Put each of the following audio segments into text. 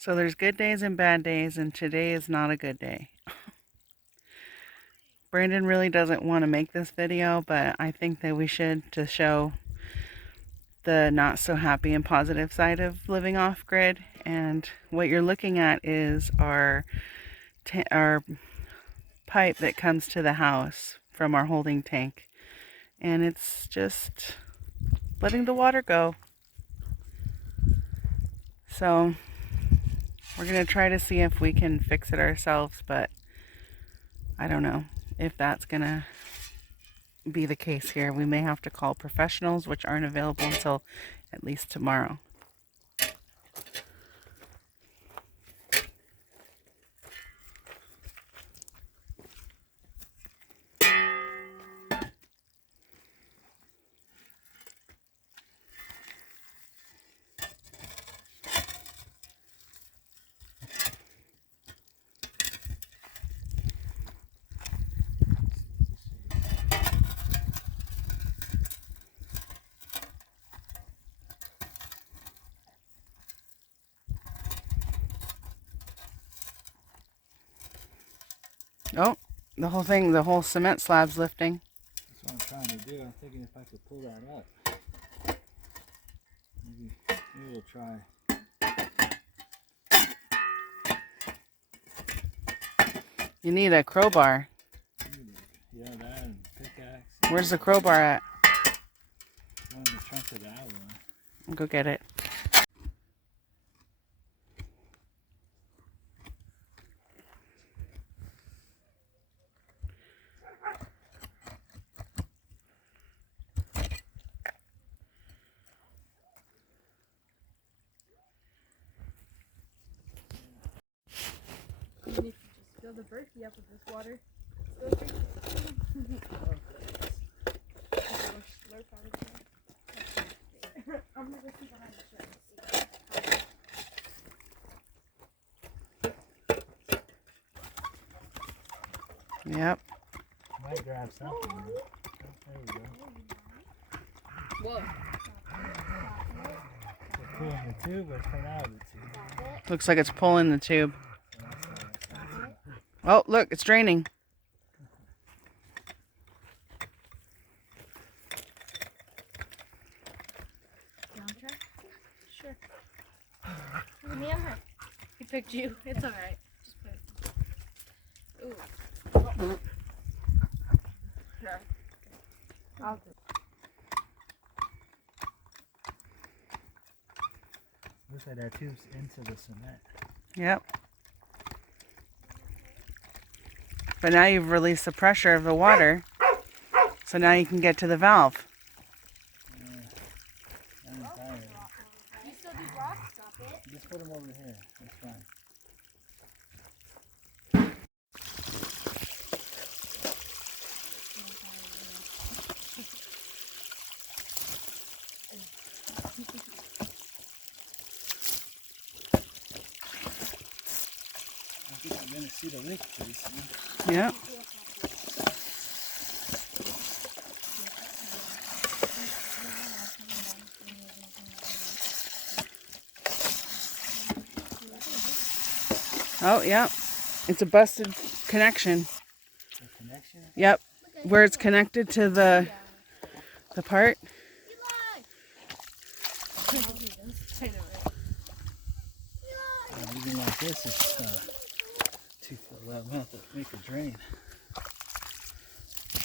So there's good days and bad days, and today is not a good day. Brandon really doesn't want to make this video, but I think that we should, to show the not so happy and positive side of living off grid. And what you're looking at is our pipe that comes to the house from our holding tank, and it's just letting the water go. So we're gonna try to see if we can fix it ourselves, but I don't know if that's gonna be the case here. We may have to call professionals, which aren't available until at least tomorrow. Oh, the whole cement slab's lifting. That's what I'm trying to do. I'm thinking if I could pull that up. Maybe we'll try. You need a crowbar. Yeah, that and pickaxe. Where's the crowbar at? One in the trunk of that one. I'll go get it. Even if you just fill the Berkey up with this water, I'm gonna go see behind the shed. Yep. Might grab something. Oh, there we go. Whoa. It's pulling the tube or coming out of the tube. Looks like it's pulling the tube. Oh, look, it's draining. Sure. Look at me, I'm her. He picked you. It's alright. Just put it. Ooh. Oh. No. I'll do it. Looks like that tube's into the cement. Yep. But now you've released the pressure of the water, so now you can get to the valve. Yeah. I'm tired. You still do rocks? Stop it. Just put them over here. That's fine. I think I'm going to see the leak pretty soon. Yep. Oh, yeah. It's a busted connection. The connection? Yep. Where it's connected to the part. Even like this, it's 2 foot level. I'm going to have to make a drain.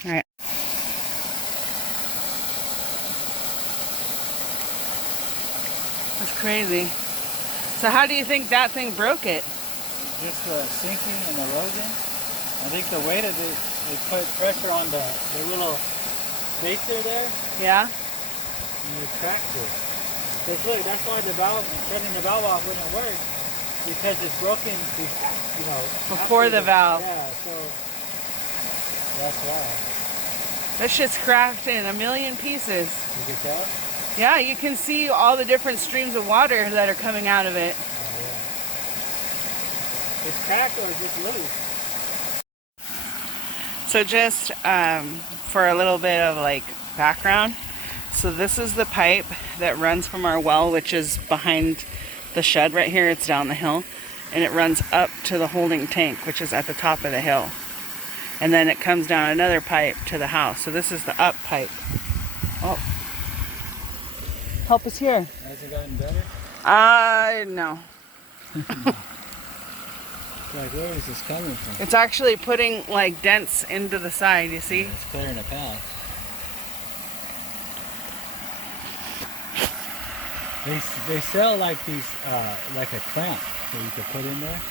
All right. That's crazy. So how do you think that thing broke it? Just sinking and erosion. I think the weight of it, it put pressure on the little spacer there. Yeah. And it cracked it. Because look, that's why the valve, shutting the valve off wouldn't work. Because it's broken, you know. Before the valve. Yeah, so that's why. That shit's cracked in a million pieces. You can tell? Yeah, you can see all the different streams of water that are coming out of it. Oh, yeah. It's cracked or just loose? So just for a little bit of like background. So this is the pipe that runs from our well, which is behind the shed right here. It's down the hill. And it runs up to the holding tank, which is at the top of the hill. And then it comes down another pipe to the house. So this is the up pipe. Oh. Help us here. Has it gotten better? No. Like, where is this coming from? It's actually putting like dents into the side, you see? It's clearing a path. They sell like these, like a clamp that you could put in there.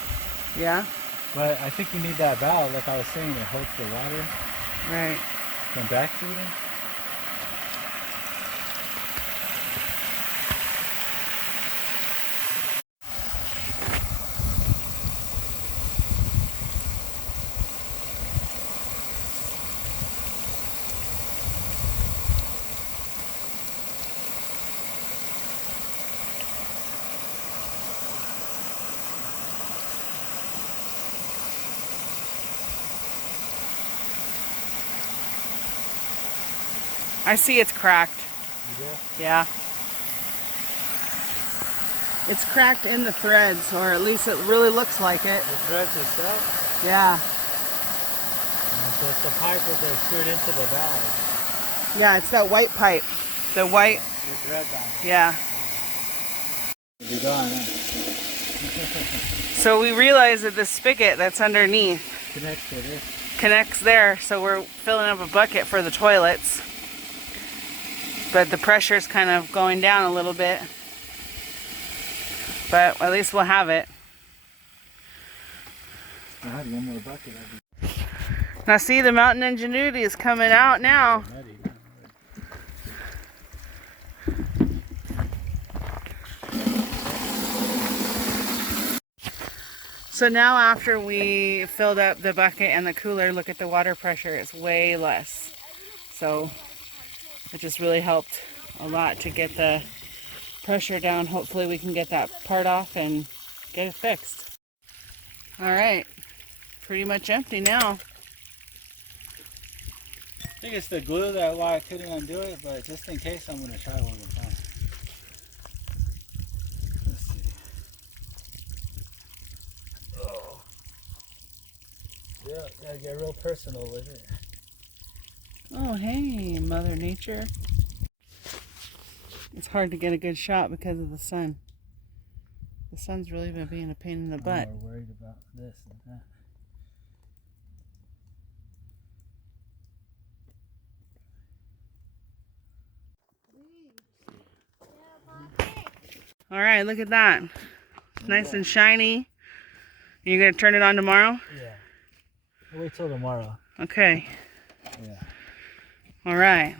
Yeah? But I think you need that valve, like I was saying, it holds the water Right. from backfeeding. I see it's cracked. You do? Yeah. It's cracked in the threads, or at least it really looks like it. The threads itself? Yeah. And so it's the pipe that they screwed into the valve. Yeah, it's that white pipe. The white. The threads on it. Yeah. It'll be gone, huh? So we realized that the spigot that's underneath Connects to this. connects there, so we're filling up a bucket for the toilets. But the pressure's kind of going down a little bit. But at least we'll have it. I had one more bucket. Now see, the Mountain Ingenuity is coming out now. So now after we filled up the bucket and the cooler, look at the water pressure, it's way less. So it just really helped a lot to get the pressure down. Hopefully we can get that part off and get it fixed. All right, pretty much empty now. I think it's the glue that why I couldn't undo it, but just in case, I'm gonna try one more time. Let's see. Oh. Yeah, gotta get real personal with it. Oh, hey, Mother Nature. It's hard to get a good shot because of the sun. The sun's really been being a pain in the butt. I'm more worried about this and that. All right, look at that. It's nice and shiny. You're gonna turn it on tomorrow? Yeah. I'll wait till tomorrow. Okay. Yeah. All right.